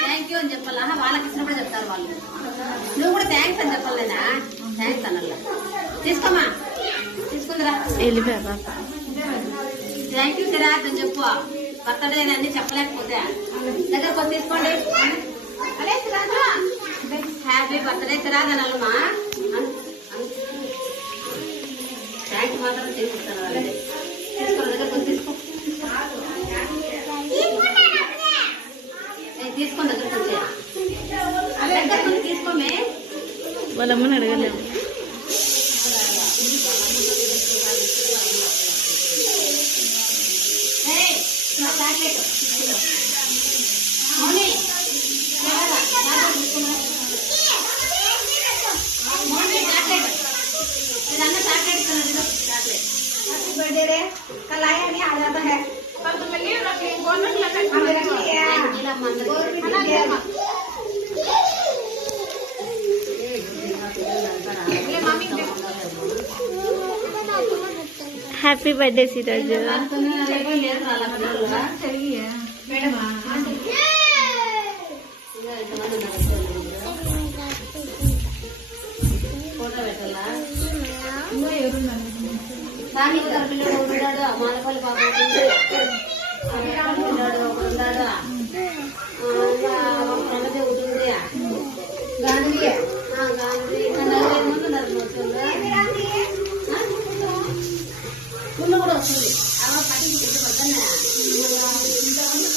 Thank you అని చెప్పాలా వాళ్ళకి ఇచ్చినప్పుడు చెప్తారు వాళ్ళు. నువ్వు కూడా థ్యాంక్స్ అని చెప్పాలేనా? థ్యాంక్స్ అన్నల్లా. తీసుకోమా, తీసుకుందిరా. థ్యాంక్ యూ సిరాజ్ అని చెప్పు. బర్త్డే అన్ని చెప్పలేకపోతే దగ్గర కొంత తీసుకోండి. అదే సిరాజు హ్యాపీ బర్త్డే సిరాజ్ అనాలమ్మా. థ్యాంక్స్ మాత్రం తీసుకుంటాను. అలాగే తీసుకో, దగ్గర కొంత తీసుకో. తీసుకొని దగ్గర కొంచెం దగ్గర కొంచెం తీసుకోమే. వాళ్ళ అమ్మని అడగలేము. कल आया नहीं आ जाता है कल तो मिलिए government happy birthday Siraj. Photo పెట్టాలా? దానికి పిల్లడు ఉన్నాడు, మానపల్లి పాప ఉన్నాడు, ఒకడున్నాడు, ఒకటి ఉంటుంది. గాంధీ గాంధీ 40 మంది ఉన్నారు. ముందు కూడా వస్తుంది. అలా పట్టించి పొద్దున్న ఇంతమంది